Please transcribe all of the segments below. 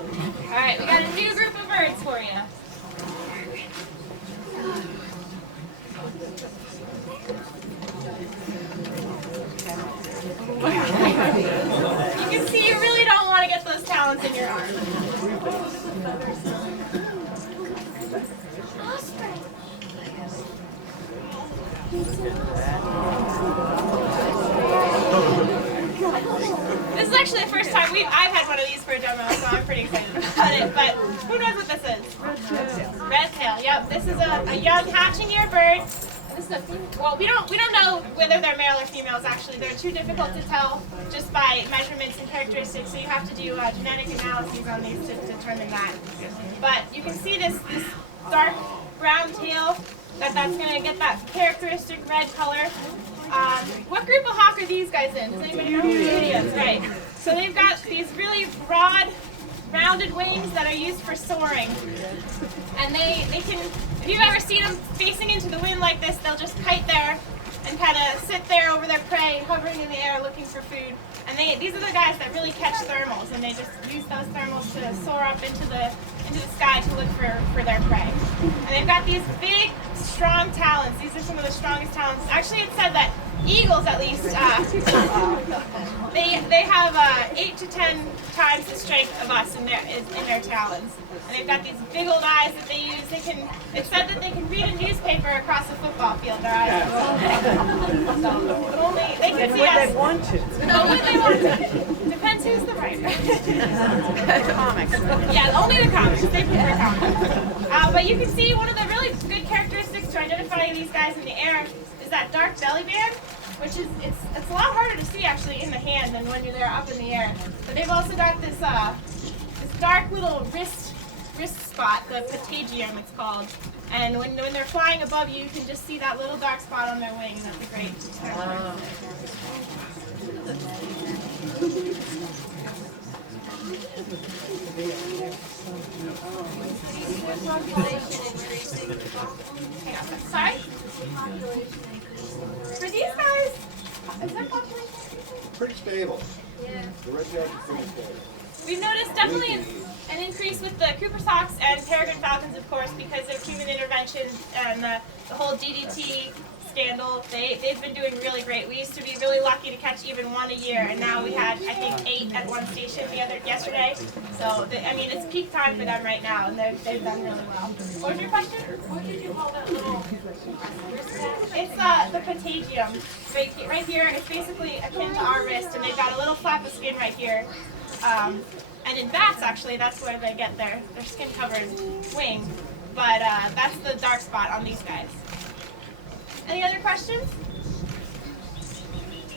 All right, we got a new group of birds for you. You can see you really don't want to get those talons in your arm. This is actually the first time I've had one of these for a demo, so I'm pretty excited about it. But who knows what this is? Red tail. Yep, this is a young hatching year bird. This is a female. Well, we don't know whether they're male or females. Actually, they're too difficult to tell just by measurements and characteristics. So you have to do genetic analyses on these to determine that. But you can see this dark brown tail. That's going to get that characteristic red color. What group of hawk are these guys in? Does anybody know? Mediums, right. So they've got these really broad, rounded wings that are used for soaring. And they can, if you've ever seen them facing into the wind like this, they'll just kite there and kind of sit there over their prey, hovering in the air looking for food. And these are the guys that really catch thermals, and they just use those thermals to soar up into the sky to look for their prey. And they've got these big, strong talons. These are some of the strongest talons. Actually, it's said that eagles, at least, they have 8 to 10 times the strength of us in their talons. And they've got these big old eyes that they use. It's said that they can read a newspaper across a football field. Their eyes are so big. So only they can see us. They want to. No, when they want to. Depends who's the writer. Comics. Yeah, only the comics. They prefer comics. But you can see one of the really good characteristics to identify these guys in the air is that dark belly band, which is it's a lot harder to see actually in the hand than when they're up in the air. But they've also got this dark little wrist spot, the patagium it's called. And when they're flying above you, you can just see that little dark spot on their wing. That's a great Sorry? For these guys, is their population Pretty stable. Yeah. The red tails are pretty stable. We've noticed definitely an increase with the Cooper's hawks and peregrine falcons, of course, because of human intervention and the whole DDT scandal. They've been doing really great. We used to be really lucky to catch even one a year, and now we had, I think, 8 at one station yesterday. So, it's peak time for them right now, and they've done really well. What was your question? What did you call that little? It's the patagium. Right here, it's basically akin to our wrist, and they've got a little flap of skin right here. And in bats, actually, that's where they get their skin-covered wing. But that's the dark spot on these guys. Any other questions?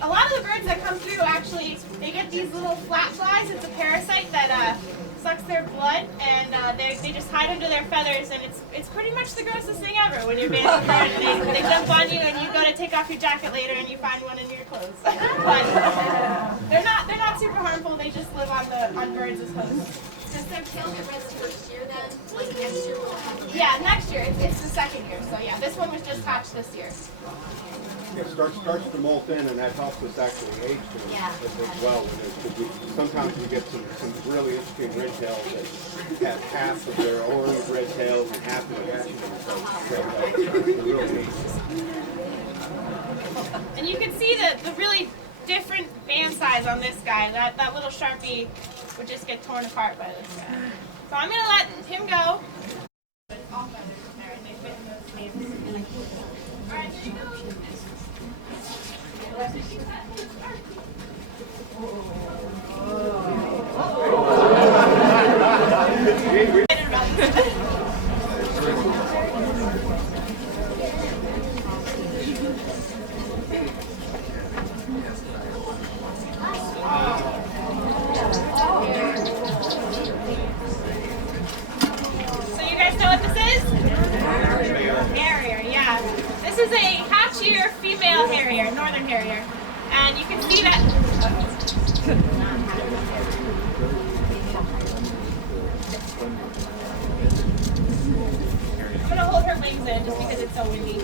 A lot of the birds that come through, actually, they get these little flat flies. It's a parasite that sucks their blood, and they just hide under their feathers, and it's pretty much the grossest thing ever when you're banding bird and they jump on you, and you go to take off your jacket later, and you find one in your clothes. But they're not super harmful. They just live on birds as hosts. Does their tail get red the first year then? Like next year we'll have them? Yeah, next year. It's the second year. So yeah, this one was just hatched this year. It starts to molt in, and that helps us actually age them as well. Sometimes we get some really interesting red tails that have half of their orange red tails and half of the hatching them. So really neat. And you can see the really different band size on this guy. That little Sharpie would just get torn apart by this guy. So I'm going to let him go. This is a hatchier female harrier, northern harrier, and you can see that. I'm going to hold her wings in just because it's so windy.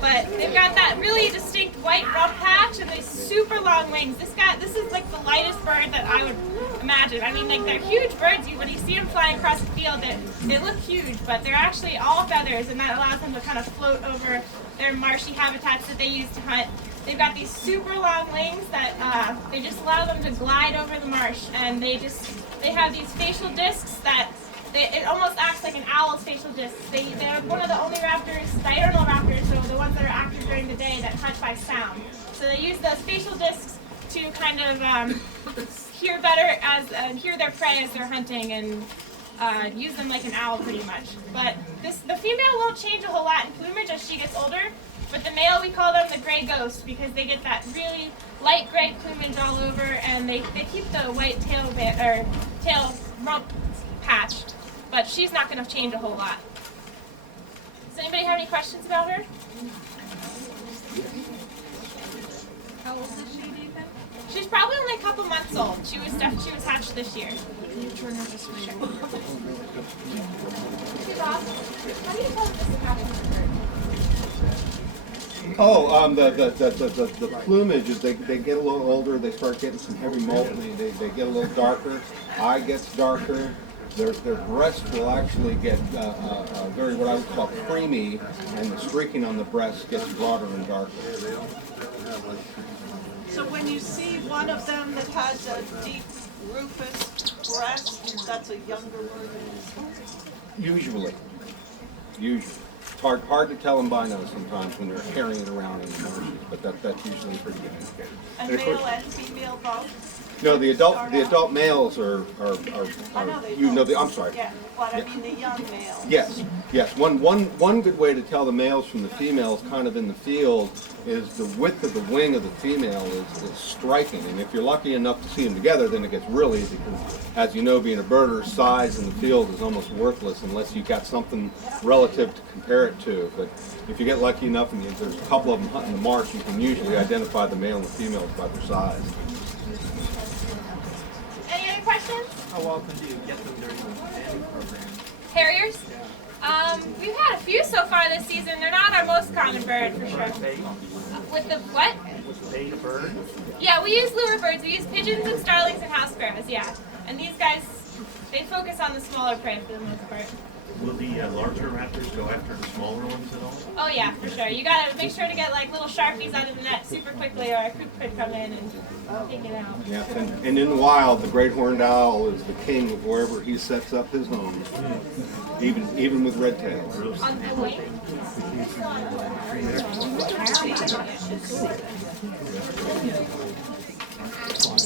But they've got that really distinct white rump patch and these super long wings. This is like the lightest bird that I would imagine. I mean, like they're huge birds. When you see them flying across the field, they look huge, but they're actually all feathers, and that allows them to kind of float over their marshy habitats that they use to hunt. They've got these super long wings that they just allow them to glide over the marsh, and they have these facial discs that it almost acts like an owl's facial discs. They're one of the only raptors, diurnal raptors, so the ones that are active during the day that hunt by sound. So they use those facial discs to kind of hear better hear their prey as they're hunting and use them like an owl pretty much. But the female won't change a whole lot in plumage as she gets older. But the male, we call them the gray ghost because they get that really light gray plumage all over, and they keep the white tail rump patched. But she's not going to change a whole lot. Does anybody have any questions about her? How old is she, do you think? She's probably only a couple months old. She was hatched this year. Can you turn her this way? Hey, Bob, how do you tell if this is happening? Oh, the plumage is they get a little older, they start getting some heavy molt, and they get a little darker. Eye gets darker. Their breast will actually get very what I would call creamy, and the streaking on the breast gets broader and darker. So when you see one of them that has a deep rufous breast, that's a younger bird? Usually. It's hard to tell them by now sometimes when they're carrying it around in the marshes, but that's usually a pretty good indicator. And of course- male and female both? No, the adult males are I know they I'm both. sorry. Yeah, but I mean the young males. Yes. One good way to tell the males from the females kind of in the field is the width of the wing of the female is striking. And if you're lucky enough to see them together, then it gets real easy because, as you know, being a birder, size in the field is almost worthless unless you've got something relative to compare it to. But if you get lucky enough and there's a couple of them hunting the marsh, you can usually identify the male and the females by their size. Any other questions? How often do you get them during the fanning program? Harriers? We've had a few so far this season. They're not our most common bird for sure. Bait? With the what? With bait a bird? Yeah, we use lure birds. We use pigeons and starlings and house sparrows, yeah. And these guys, they focus on the smaller prey for the most part. Will the larger raptors go after the smaller ones at all? Oh yeah, for sure. You gotta make sure to get like little sharpies out of the net super quickly, or a coop could come in and take it out. Yeah, and in the wild, the great horned owl is the king of wherever he sets up his home, even with red tails. On the wing.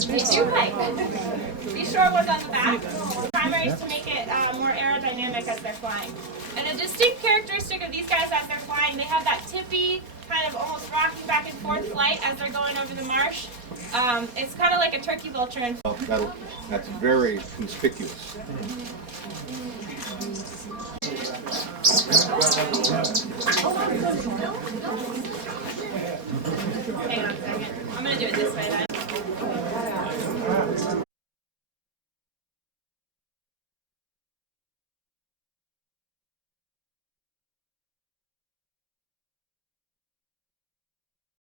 They do hike. These short ones on the back. Primary is to make it more aerodynamic as they're flying. And a distinct characteristic of these guys as they're flying, they have that tippy, kind of almost rocking back and forth flight as they're going over the marsh. It's kind of like a turkey vulture. That's very conspicuous.